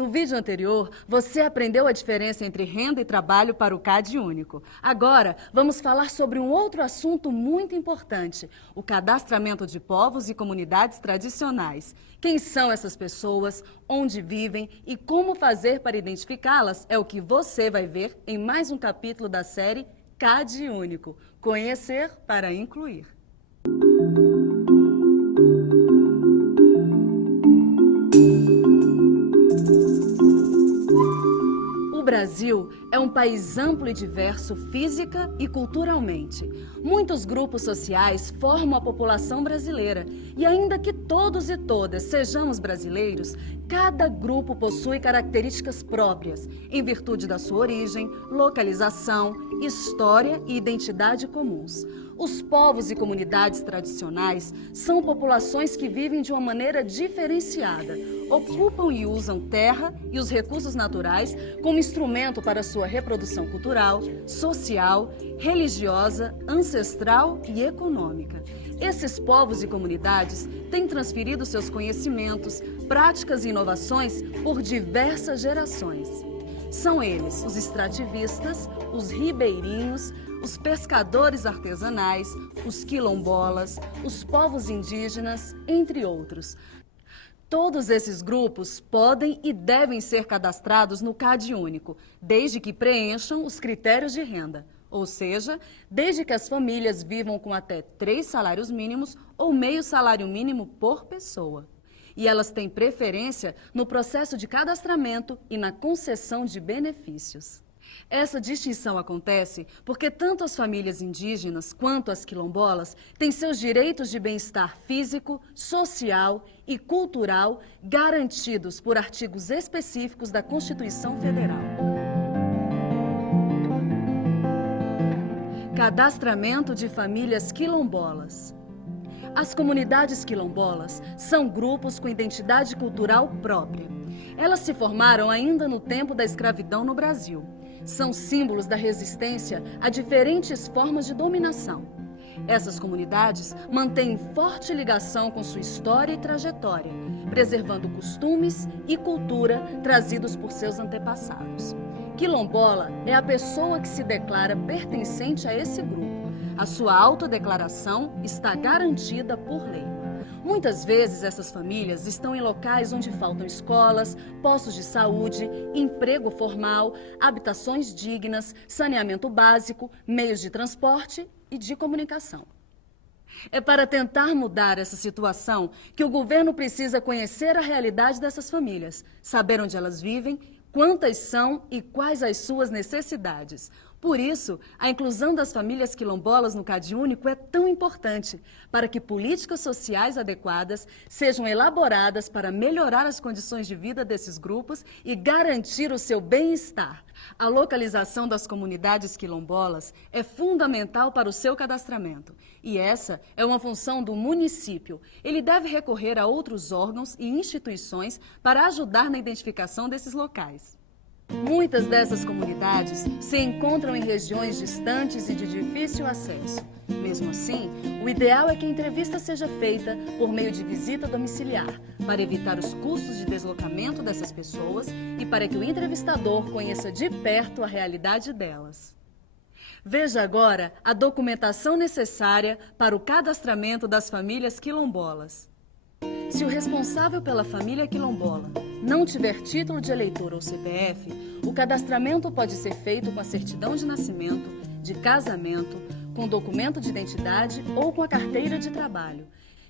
No vídeo anterior, você aprendeu a diferença entre renda e trabalho para o CadÚnico. Agora, vamos falar sobre um outro assunto muito importante, o cadastramento de povos e comunidades tradicionais. Quem são essas pessoas, onde vivem e como fazer para identificá-las é o que você vai ver em mais um capítulo da série CadÚnico. Conhecer para incluir. O Brasil é um país amplo e diverso física e culturalmente. Muitos grupos sociais formam a população brasileira e ainda que todos e todas sejamos brasileiros, cada grupo possui características próprias, em virtude da sua origem, localização, história e identidade comuns. Os povos e comunidades tradicionais são populações que vivem de uma maneira diferenciada, ocupam e usam terra e os recursos naturais como instrumento para sua reprodução cultural, social, religiosa, ancestral e econômica. Esses povos e comunidades têm transferido seus conhecimentos, práticas e inovações por diversas gerações. São eles os extrativistas, os ribeirinhos, os pescadores artesanais, os quilombolas, os povos indígenas, entre outros. Todos esses grupos podem e devem ser cadastrados no CadÚnico, desde que preencham os critérios de renda, ou seja, desde que as famílias vivam com até 3 salários mínimos ou meio salário mínimo por pessoa. E elas têm preferência no processo de cadastramento e na concessão de benefícios. Essa distinção acontece porque tanto as famílias indígenas quanto as quilombolas têm seus direitos de bem-estar físico, social e cultural garantidos por artigos específicos da Constituição Federal. Cadastramento de famílias quilombolas. As comunidades quilombolas são grupos com identidade cultural própria. Elas se formaram ainda no tempo da escravidão no Brasil. São símbolos da resistência a diferentes formas de dominação. Essas comunidades mantêm forte ligação com sua história e trajetória, preservando costumes e cultura trazidos por seus antepassados. Quilombola é a pessoa que se declara pertencente a esse grupo. A sua autodeclaração está garantida por lei. Muitas vezes essas famílias estão em locais onde faltam escolas, postos de saúde, emprego formal, habitações dignas, saneamento básico, meios de transporte e de comunicação. É para tentar mudar essa situação que o governo precisa conhecer a realidade dessas famílias, saber onde elas vivem, quantas são e quais as suas necessidades. Por isso, a inclusão das famílias quilombolas no CadÚnico é tão importante, para que políticas sociais adequadas sejam elaboradas para melhorar as condições de vida desses grupos e garantir o seu bem-estar. A localização das comunidades quilombolas é fundamental para o seu cadastramento, e essa é uma função do município. Ele deve recorrer a outros órgãos e instituições para ajudar na identificação desses locais. Muitas dessas comunidades se encontram em regiões distantes e de difícil acesso. Mesmo assim, o ideal é que a entrevista seja feita por meio de visita domiciliar, para evitar os custos de deslocamento dessas pessoas e para que o entrevistador conheça de perto a realidade delas. Veja agora a documentação necessária para o cadastramento das famílias quilombolas. Se o responsável pela família quilombola não tiver título de eleitor ou CPF, o cadastramento pode ser feito com a certidão de nascimento, de casamento, com documento de identidade ou com a carteira de trabalho.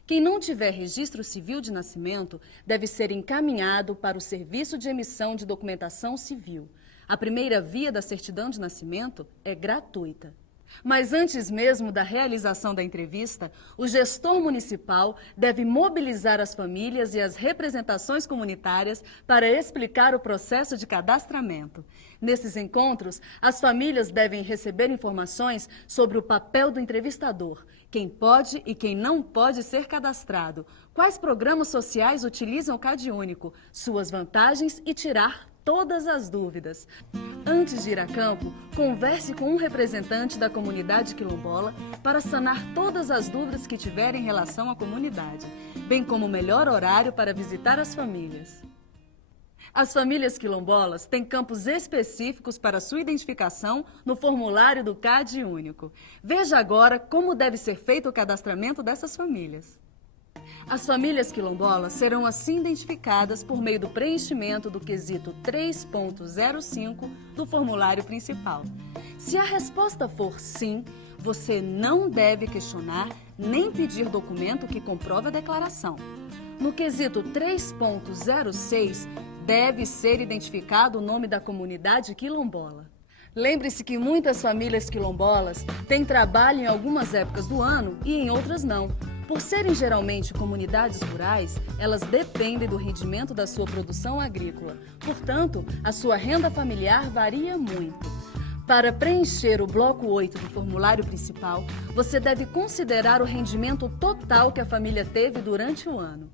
Quem não tiver registro civil de nascimento deve ser encaminhado para o Serviço de Emissão de Documentação Civil. A primeira via da certidão de nascimento é gratuita. Mas antes mesmo da realização da entrevista, o gestor municipal deve mobilizar as famílias e as representações comunitárias para explicar o processo de cadastramento. Nesses encontros, as famílias devem receber informações sobre o papel do entrevistador, quem pode e quem não pode ser cadastrado, quais programas sociais utilizam o CadÚnico, suas vantagens e tirar todas as dúvidas. Antes de ir a campo, converse com um representante da comunidade quilombola para sanar todas as dúvidas que tiver em relação à comunidade, bem como o melhor horário para visitar as famílias. As famílias quilombolas têm campos específicos para sua identificação no formulário do CAD único. Veja agora como deve ser feito o cadastramento dessas famílias. As famílias quilombolas serão assim identificadas por meio do preenchimento do quesito 3.05 do formulário principal. Se a resposta for sim, você não deve questionar nem pedir documento que comprove a declaração. No quesito 3.06, deve ser identificado o nome da comunidade quilombola. Lembre-se que muitas famílias quilombolas têm trabalho em algumas épocas do ano e em outras não. Por serem geralmente comunidades rurais, elas dependem do rendimento da sua produção agrícola. Portanto, a sua renda familiar varia muito. Para preencher o bloco 8 do formulário principal, você deve considerar o rendimento total que a família teve durante o ano.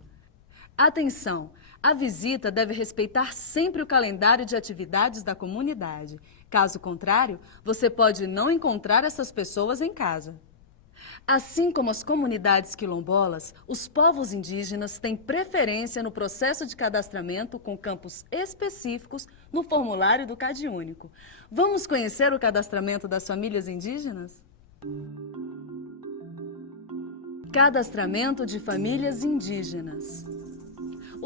Atenção! A visita deve respeitar sempre o calendário de atividades da comunidade. Caso contrário, você pode não encontrar essas pessoas em casa. Assim como as comunidades quilombolas, os povos indígenas têm preferência no processo de cadastramento com campos específicos no formulário do CAD único. Vamos conhecer o cadastramento das famílias indígenas? Cadastramento de famílias indígenas.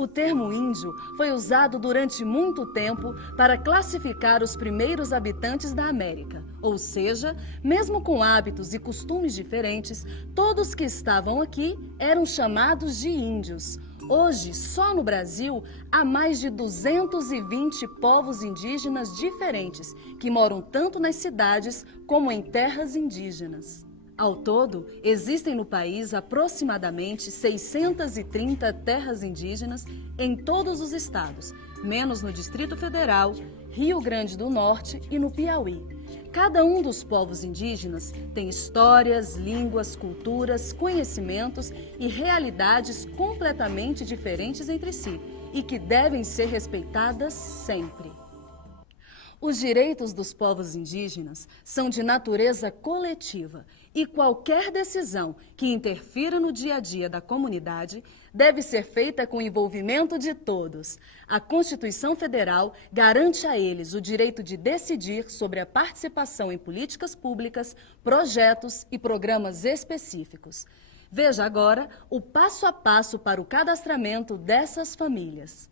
O termo índio foi usado durante muito tempo para classificar os primeiros habitantes da América. Ou seja, mesmo com hábitos e costumes diferentes, todos que estavam aqui eram chamados de índios. Hoje, só no Brasil, há mais de 220 povos indígenas diferentes, que moram tanto nas cidades como em terras indígenas. Ao todo, existem no país aproximadamente 630 terras indígenas em todos os estados, menos no Distrito Federal, Rio Grande do Norte e no Piauí. Cada um dos povos indígenas tem histórias, línguas, culturas, conhecimentos e realidades completamente diferentes entre si e que devem ser respeitadas sempre. Os direitos dos povos indígenas são de natureza coletiva e qualquer decisão que interfira no dia a dia da comunidade deve ser feita com o envolvimento de todos. A Constituição Federal garante a eles o direito de decidir sobre a participação em políticas públicas, projetos e programas específicos. Veja agora o passo a passo para o cadastramento dessas famílias.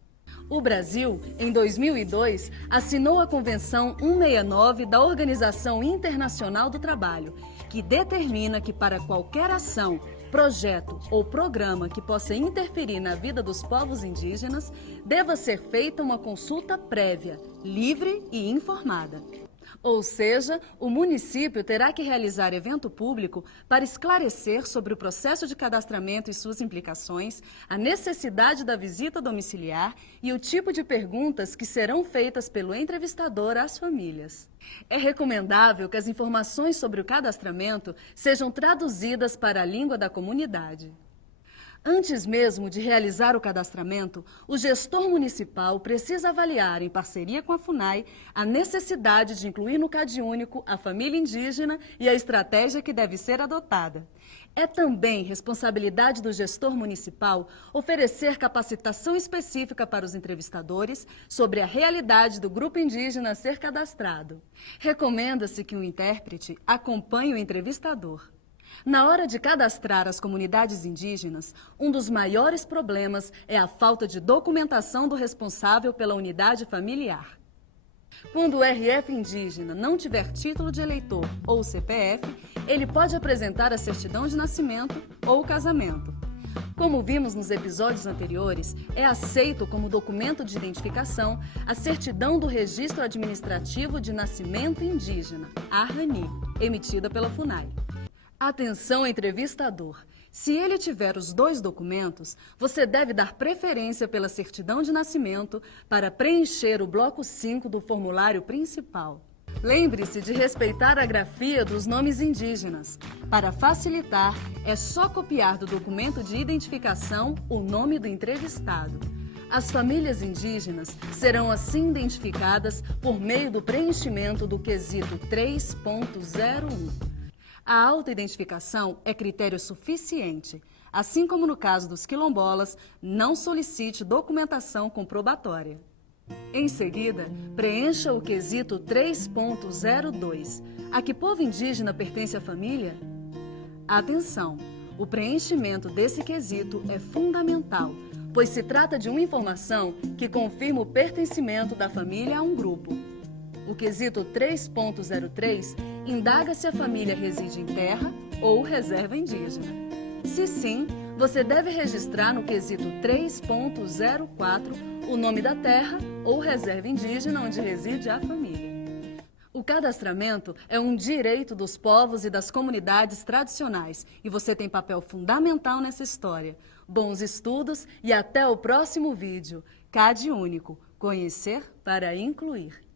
O Brasil, em 2002, assinou a Convenção 169 da Organização Internacional do Trabalho, que determina que para qualquer ação, projeto ou programa que possa interferir na vida dos povos indígenas, deva ser feita uma consulta prévia, livre e informada. Ou seja, o município terá que realizar evento público para esclarecer sobre o processo de cadastramento e suas implicações, a necessidade da visita domiciliar e o tipo de perguntas que serão feitas pelo entrevistador às famílias. É recomendável que as informações sobre o cadastramento sejam traduzidas para a língua da comunidade. Antes mesmo de realizar o cadastramento, o gestor municipal precisa avaliar, em parceria com a FUNAI, a necessidade de incluir no CAD único a família indígena e a estratégia que deve ser adotada. É também responsabilidade do gestor municipal oferecer capacitação específica para os entrevistadores sobre a realidade do grupo indígena a ser cadastrado. Recomenda-se que um intérprete acompanhe o entrevistador. Na hora de cadastrar as comunidades indígenas, um dos maiores problemas é a falta de documentação do responsável pela unidade familiar. Quando o RF indígena não tiver título de eleitor ou CPF, ele pode apresentar a certidão de nascimento ou casamento. Como vimos nos episódios anteriores, é aceito como documento de identificação a certidão do Registro Administrativo de Nascimento Indígena, a RANI, emitida pela FUNAI. Atenção, entrevistador! Se ele tiver os dois documentos, você deve dar preferência pela certidão de nascimento para preencher o bloco 5 do formulário principal. Lembre-se de respeitar a grafia dos nomes indígenas. Para facilitar, é só copiar do documento de identificação o nome do entrevistado. As famílias indígenas serão assim identificadas por meio do preenchimento do quesito 3.01. A autoidentificação é critério suficiente. Assim como no caso dos quilombolas, não solicite documentação comprobatória. Em seguida, preencha o quesito 3.02. A que povo indígena pertence a família? Atenção! O preenchimento desse quesito é fundamental, pois se trata de uma informação que confirma o pertencimento da família a um grupo. O quesito 3.03 indaga se a família reside em terra ou reserva indígena. Se sim, você deve registrar no quesito 3.04 o nome da terra ou reserva indígena onde reside a família. O cadastramento é um direito dos povos e das comunidades tradicionais e você tem papel fundamental nessa história. Bons estudos e até o próximo vídeo. CAD Único. Conhecer para incluir.